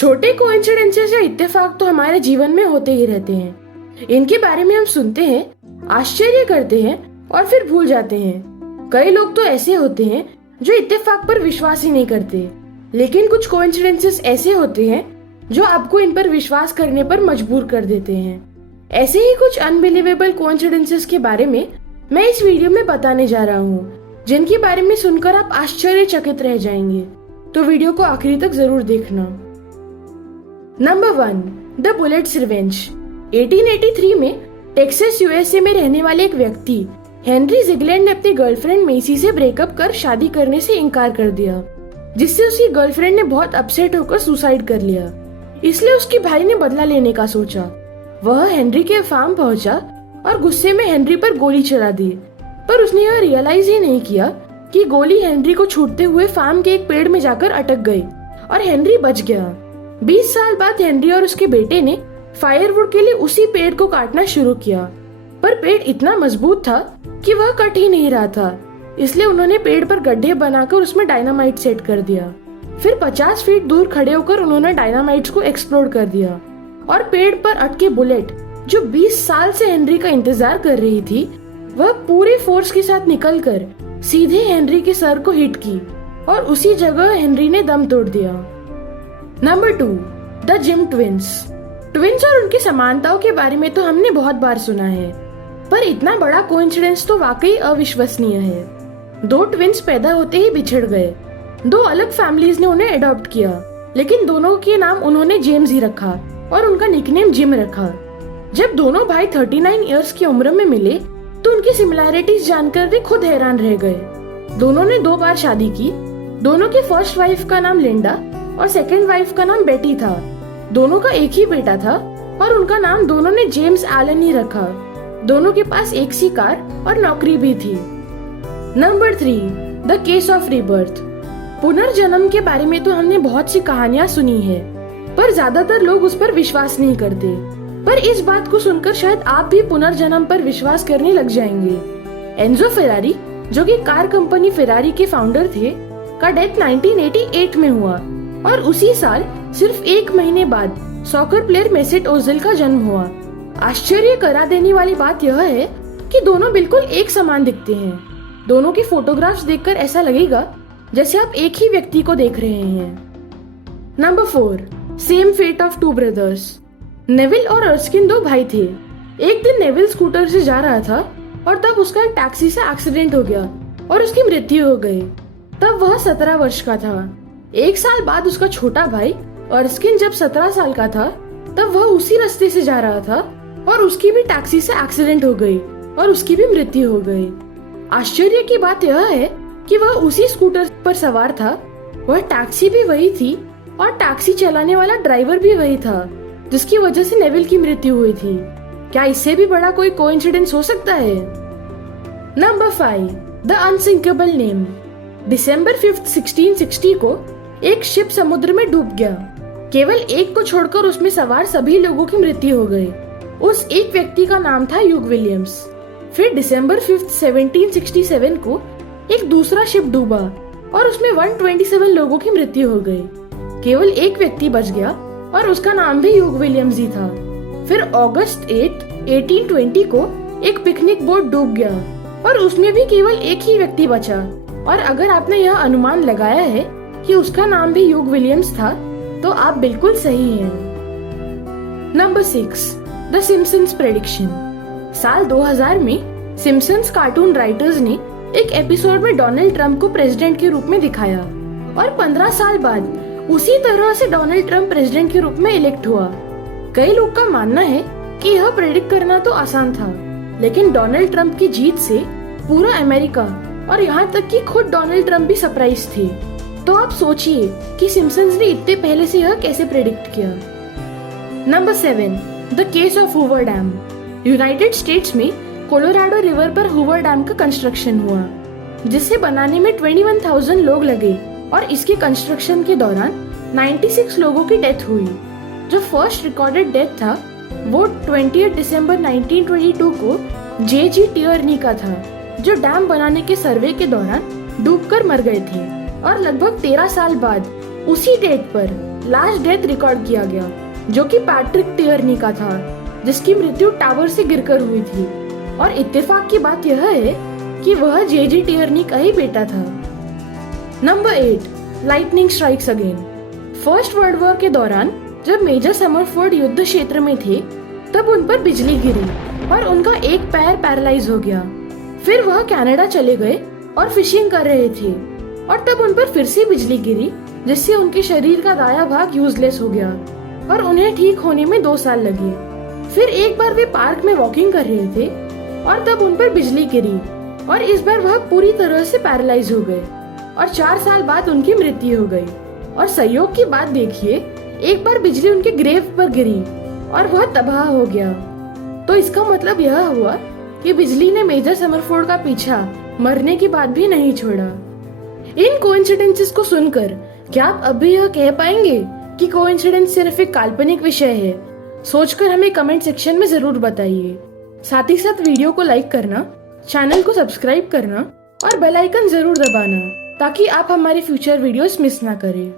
छोटे कोइंसिडेंसेस या इत्तेफाक तो हमारे जीवन में होते ही रहते हैं। इनके बारे में हम सुनते हैं, आश्चर्य करते हैं और फिर भूल जाते हैं। कई लोग तो ऐसे होते हैं जो इत्तेफाक पर विश्वास ही नहीं करते, लेकिन कुछ कोइंसिडेंसेस ऐसे होते हैं जो आपको इन पर विश्वास करने पर मजबूर कर देते हैं। ऐसे ही कुछ अनबिलीवेबल कोइंसिडेंसेस के बारे में मैं इस वीडियो में बताने जा रहा हूँ, जिनके बारे में सुनकर आप आश्चर्यचकित रह जाएंगे। तो वीडियो को आखिरी तक जरूर देखना। Number 1, the bullets revenge. 1883 में टेक्सास यूएसए में रहने वाले एक व्यक्ति हेनरी जिगलैंड ने अपनी गर्लफ्रेंड मेसी से ब्रेकअप कर शादी करने से इनकार कर दिया, जिससे उसकी गर्लफ्रेंड ने बहुत अपसेट होकर सुसाइड कर लिया। इसलिए उसके भाई ने बदला लेने का सोचा। वह हेनरी के फार्म पहुंचा और गुस्से में हेनरी पर गोली चला दी, पर उसने यह रियलाइज ही नहीं किया कि गोली हेनरी को छूटते हुए फार्म के एक पेड़ में जाकर अटक गई और हेनरी बच गया। 20 साल बाद हेनरी और उसके बेटे ने फायरवुड के लिए उसी पेड़ को काटना शुरू किया, पर पेड़ इतना मजबूत था कि वह कट ही नहीं रहा था। इसलिए उन्होंने पेड़ पर गड्ढे बनाकर उसमें डायनामाइट सेट कर दिया। फिर 50 फीट दूर खड़े होकर उन्होंने डायनामाइट्स को एक्सप्लोड कर दिया और पेड़ पर अटके बुलेट, जो 20 साल से हेनरी का इंतजार कर रही थी, वह पूरे फोर्स के साथ निकलकर सीधे हेनरी के सर को हिट की और उसी जगह हेनरी ने दम तोड़ दिया। Number 2, the gym twins. Twins और उनकी समानताओं के बारे में तो हमने बहुत बार सुना है, पर इतना बड़ा कोइंसिडेंस तो वाकई अविश्वसनीय है। 2 ट्विंस पैदा होते ही बिछड़ गए। 2 अलग फैमिलीज ने उन्हें अडॉप्ट किया, लेकिन दोनों के नाम उन्होंने जेम्स ही रखा और उनका निकनेम जिम रखा। जब दोनों भाई 39 इयर्स की उम्र में मिले तो उनकी सिमिलैरिटीज जानकर वे खुद हैरान रह गए। दोनों ने 2 बार शादी की। दोनों की फर्स्ट वाइफ का नाम लिंडा और सेकेंड वाइफ का नाम बेटी था। दोनों का एक ही बेटा था और उनका नाम दोनों ने जेम्स एलन ही रखा। दोनों के पास एक सी कार और नौकरी भी थी। Number 3, the case of rebirth. पुनर्जन्म के बारे में तो हमने बहुत सी कहानियां सुनी है, पर ज्यादातर लोग उस पर विश्वास नहीं करते। पर इस बात को सुनकर शायद आप भी पुनर्जन्म पर विश्वास करने लग जाएंगे। एंजो फेरारी, जो कि कार कंपनी फेरारी के फाउंडर थे, का डेथ 1988 में हुआ और उसी साल सिर्फ 1 महीने बाद सॉकर प्लेयर मेसेट ओजिल का जन्म हुआ। आश्चर्य करा देने वाली बात यह है कि दोनों बिल्कुल एक समान दिखते हैं। दोनों की फोटोग्राफ्स देखकर ऐसा लगेगा जैसे आप एक ही व्यक्ति को देख रहे हैं। Number 4, same fate of 2 brothers. Neville और अर्स्किन 2 भाई थे। एक दिन नेविल स्कूटर से जा रहा था और तब उसका टैक्सी से एक्सीडेंट हो गया और उसकी मृत्यु हो गई। तब वह 17 वर्ष का था। 1 साल बाद उसका छोटा भाई अर्स्किन जब 17 साल का था, तब वह उसी रास्ते से जा रहा था और उसकी भी टैक्सी से एक्सीडेंट हो गई और उसकी भी मृत्यु हो गई। आश्चर्य की बात यह है कि वह उसी स्कूटर पर सवार था, वह टैक्सी भी वही थी और टैक्सी चलाने वाला ड्राइवर भी वही था, जिसकी वजह से नेविल की मृत्यु हुई थी। क्या इससे भी बड़ा कोई कोइंसिडेंस हो सकता है? Number 5, the unsinkable name. दिसंबर 5, 1660 को एक शिप समुद्र में डूब गया। केवल एक को छोड़कर उसमें सवार सभी लोगों की मृत्यु हो गई। उस एक व्यक्ति का नाम था ह्यूग विलियम्स। फिर दिसंबर 5, 1767 को एक दूसरा शिप डूबा और उसमें 127 लोगों की मृत्यु हो गई। केवल एक व्यक्ति बच गया और उसका नाम भी ह्यूग विलियम्स ही था। फिर अगस्त 8, 1820 को एक पिकनिक बोट डूब गया और उसमें भी केवल एक ही व्यक्ति बचा। और अगर आपने यह अनुमान लगाया है कि उसका नाम भी ह्यूग विलियम्स था, तो आप बिल्कुल सही हैं। Number 6, the Simpsons prediction. साल 2000 में सिम्पसन्स कार्टून राइटर्स ने एक एपिसोड में डोनाल्ड ट्रंप को प्रेसिडेंट के रूप में दिखाया और 15 साल बाद उसी तरह से डोनाल्ड ट्रंप प्रेसिडेंट के रूप में इलेक्ट हुआ। कई लोग का मानना है कि यह प्रेडिक्ट करना तो आसान था, लेकिन डोनाल्ड ट्रंप की जीत से पूरा अमेरिका और यहाँ तक कि खुद डोनाल्ड ट्रंप भी सरप्राइज थे। तो आप सोचिए कि सिम्पसन्स ने इतने पहले से यह कैसे प्रेडिक्ट किया। Number 7, the case of Hoover dam. United states में कोलोराडो रिवर पर हूवर डैम का कंस्ट्रक्शन हुआ, जिसे बनाने में 21,000 लोग लगे और इसके कंस्ट्रक्शन के दौरान 96 लोगों की डेथ हुई। जो फर्स्ट रिकॉर्डेड डेथ था वो 20 दिसंबर 1922 को J.G. टियर्नी का था, जो डैम बनाने के सर्वे के दौरान डूबकर मर गए थे। और लगभग 13 साल बाद उसी डेट पर लास्ट डेथ रिकॉर्ड किया गया, जो कि पैट्रिक टियर्नी का था, जिसकी मृत्यु टावर से गिरकर हुई थी। और इत्तेफाक की बात यह है कि वह जेजी टियर्नी का ही बेटा था। Number 8, lightning strikes again. First world war के दौरान जब मेजर समरफोर्ड युद्ध क्षेत्र में थे, तब उन पर बिजली गिरी और उनका एक पैर पैरालाइज हो गया। फिर वह कनाडा चले गए और फिशिंग कर रहे थे, और तब उन पर फिर से बिजली गिरी, जिससे उनके शरीर का दायां भाग यूजलेस हो गया और उन्हें ठीक होने में 2 साल लगे। फिर एक बार वे पार्क में वॉकिंग कर रहे थे और तब उन पर बिजली गिरी और इस बार वह पूरी तरह से पैरालाइज हो गए और 4 साल बाद उनकी मृत्यु हो गई। और संयोग की बात देखिए, एक बार बिजली उनके ग्रेव पर गिरी और वह तबाह हो गया। तो इसका मतलब यह हुआ कि बिजली ने मेजर समरफोर्ड का पीछा मरने के बाद भी नहीं छोड़ा। इन कोइंसिडेंसेस को सुनकर क्या आप अभी यह कह पाएंगे कि कोइंसिडेंस सिर्फ एक काल्पनिक विषय है? सोचकर हमें कमेंट सेक्शन में जरूर बताइए। साथ ही साथ वीडियो को लाइक करना, चैनल को सब्सक्राइब करना और बेल आइकन जरूर दबाना, ताकि आप हमारे फ्यूचर वीडियोस मिस ना करें।